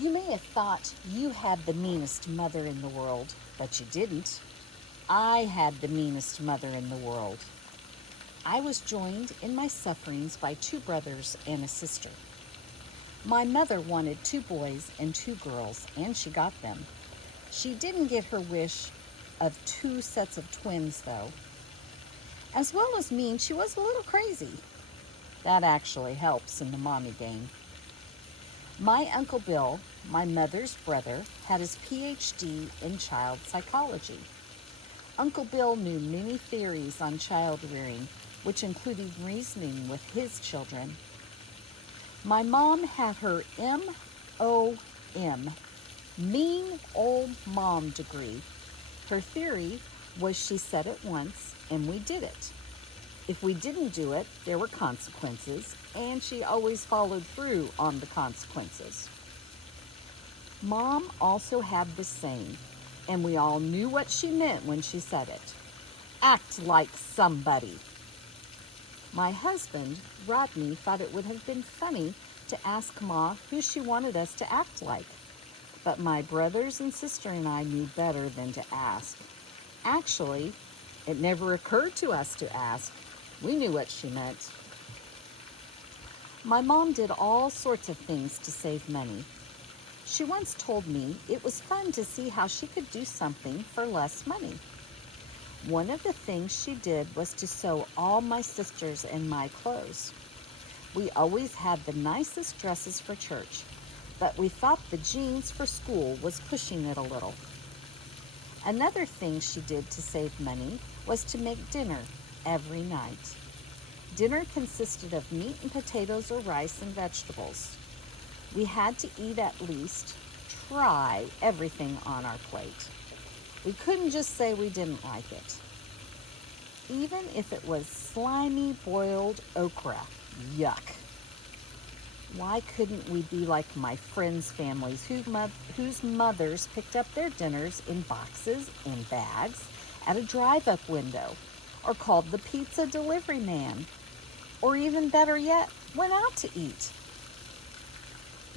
You may have thought you had the meanest mother in the world, but you didn't. I had the meanest mother in the world. I was joined in my sufferings by 2 brothers and a sister. My mother wanted 2 boys and 2 girls, and she got them. She didn't get her wish of 2 sets of twins, though. As well as mean, she was a little crazy. That actually helps in the mommy game. My Uncle Bill, my mother's brother, had his PhD in child psychology. Uncle Bill knew many theories on child rearing, which included reasoning with his children. My mom had her MOM, Mean Old Mom degree. Her theory was she said it once and we did it. If we didn't do it, there were consequences, and she always followed through on the consequences. Mom also had the saying, and we all knew what she meant when she said it. Act like somebody. My husband, Rodney, thought it would have been funny to ask Ma who she wanted us to act like. But my brothers and sister and I knew better than to ask. Actually, it never occurred to us to ask. We knew what she meant. My mom did all sorts of things to save money. She once told me it was fun to see how she could do something for less money. One of the things she did was to sew all my sisters and my clothes. We always had the nicest dresses for church, but we thought the jeans for school was pushing it a little. Another thing she did to save money was to make dinner every night. Dinner consisted of meat and potatoes or rice and vegetables. We had to eat at least, try everything on our plate. We couldn't just say we didn't like it. Even if it was slimy boiled okra, yuck. Why couldn't we be like my friends' families whose mothers picked up their dinners in boxes and bags at a drive-up window, or called the pizza delivery man, or even better yet, went out to eat?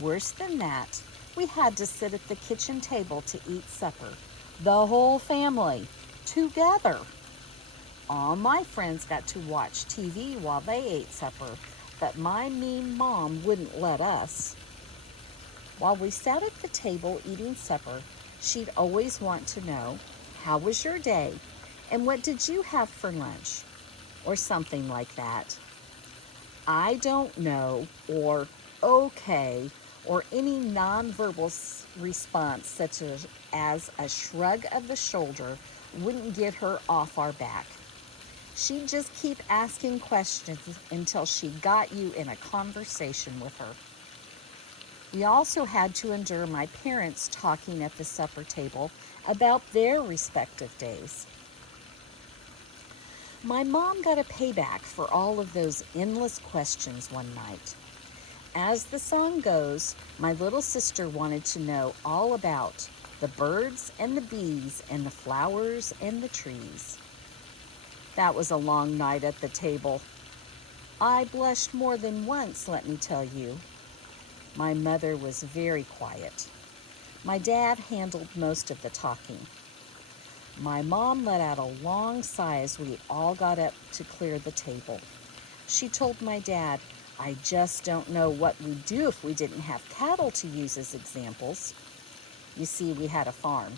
Worse than that, we had to sit at the kitchen table to eat supper, the whole family, together. All my friends got to watch TV while they ate supper, but my mean mom wouldn't let us. While we sat at the table eating supper, she'd always want to know, how was your day? And what did you have for lunch? Or something like that. I don't know, or okay, or any nonverbal response such as a shrug of the shoulder wouldn't get her off our back. She'd just keep asking questions until she got you in a conversation with her. We also had to endure my parents talking at the supper table about their respective days. My mom got a payback for all of those endless questions one night. As the song goes, my little sister wanted to know all about the birds and the bees and the flowers and the trees. That was a long night at the table. I blushed more than once, let me tell you. My mother was very quiet. My dad handled most of the talking. My mom let out a long sigh as we all got up to clear the table. She told my dad, I just don't know what we'd do if we didn't have cattle to use as examples. You see, we had a farm.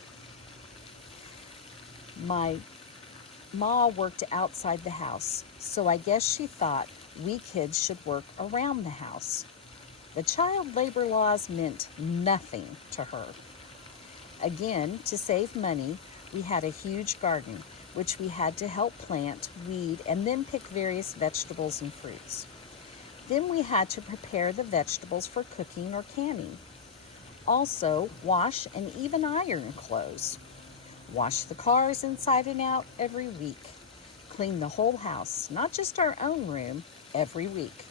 My Ma worked outside the house, so I guess she thought we kids should work around the house. The child labor laws meant nothing to her. Again, to save money, we had a huge garden, which we had to help plant, weed, and then pick various vegetables and fruits. Then we had to prepare the vegetables for cooking or canning. Also, wash and even iron clothes. Wash the cars inside and out every week. Clean the whole house, not just our own room, every week.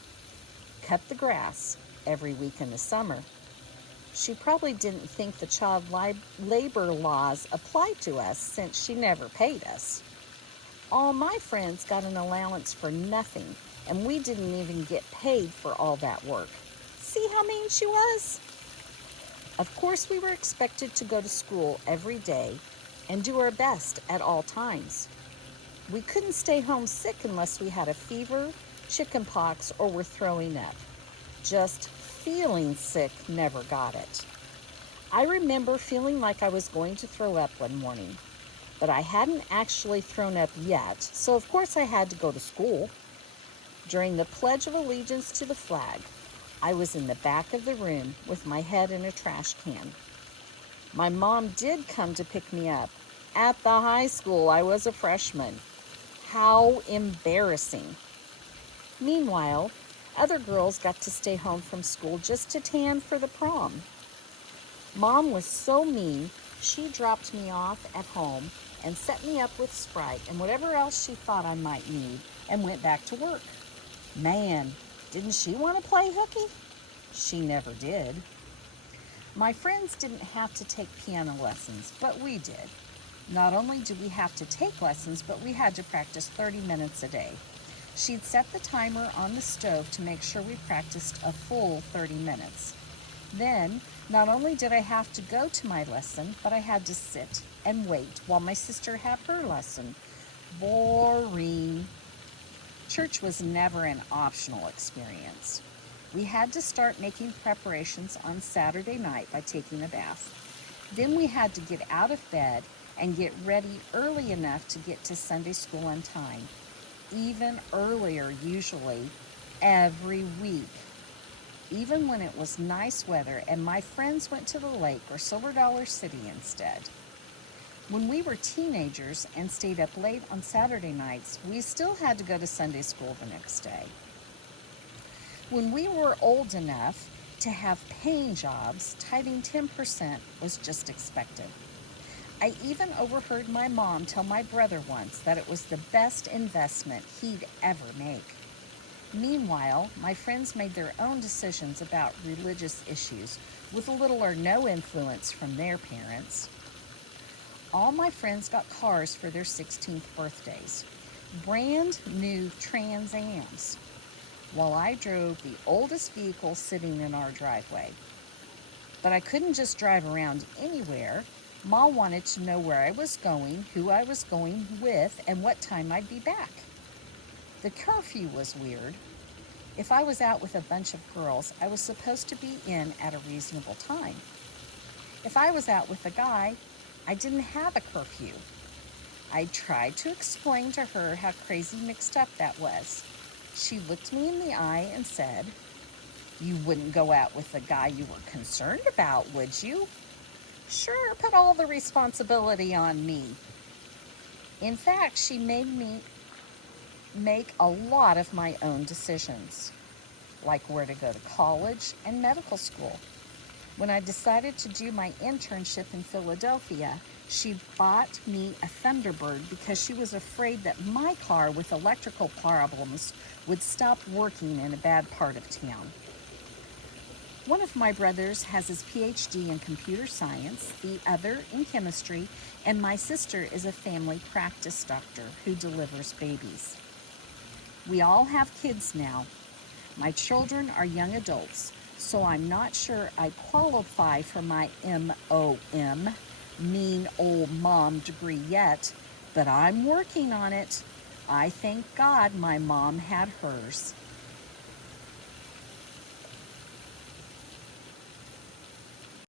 Cut the grass every week in the summer. She probably didn't think the child labor laws applied to us since she never paid us. All my friends got an allowance for nothing, and we didn't even get paid for all that work. See how mean she was? Of course, we were expected to go to school every day and do our best at all times. We couldn't stay home sick unless we had a fever, chicken pox, or were throwing up. Just feeling sick never got it. I remember feeling like I was going to throw up one morning, but I hadn't actually thrown up yet, so of course I had to go to school. During the Pledge of Allegiance to the flag, I was in the back of the room with my head in a trash can. My mom did come to pick me up. At the high school, I was a freshman. How embarrassing. Meanwhile, other girls got to stay home from school just to tan for the prom. Mom was so mean, she dropped me off at home and set me up with Sprite and whatever else she thought I might need and went back to work. Man, didn't she want to play hooky? She never did. My friends didn't have to take piano lessons, but we did. Not only did we have to take lessons, but we had to practice 30 minutes a day. She'd set the timer on the stove to make sure we practiced a full 30 minutes. Then, not only did I have to go to my lesson, but I had to sit and wait while my sister had her lesson. Boring. Church was never an optional experience. We had to start making preparations on Saturday night by taking a bath. Then we had to get out of bed and get ready early enough to get to Sunday school on time. Even earlier, usually, every week. Even when it was nice weather and my friends went to the lake or Silver Dollar City instead. When we were teenagers and stayed up late on Saturday nights, we still had to go to Sunday school the next day. When we were old enough to have paying jobs, tithing 10% was just expected. I even overheard my mom tell my brother once that it was the best investment he'd ever make. Meanwhile, my friends made their own decisions about religious issues with little or no influence from their parents. All my friends got cars for their 16th birthdays, brand new Trans Ams, while I drove the oldest vehicle sitting in our driveway. But I couldn't just drive around anywhere. Ma wanted to know where I was going, who I was going with, and what time I'd be back. The curfew was weird. If I was out with a bunch of girls, I was supposed to be in at a reasonable time. If I was out with a guy, I didn't have a curfew. I tried to explain to her how crazy mixed up that was. She looked me in the eye and said, "You wouldn't go out with a guy you were concerned about, would you?" Sure, put all the responsibility on me. In fact, she made me make a lot of my own decisions, like where to go to college and medical school. When I decided to do my internship in Philadelphia, she bought me a Thunderbird because she was afraid that my car with electrical problems would stop working in a bad part of town. One of my brothers has his PhD in computer science, the other in chemistry, and my sister is a family practice doctor who delivers babies. We all have kids now. My children are young adults, so I'm not sure I qualify for my MOM, mean old mom degree yet, but I'm working on it. I thank God my mom had hers.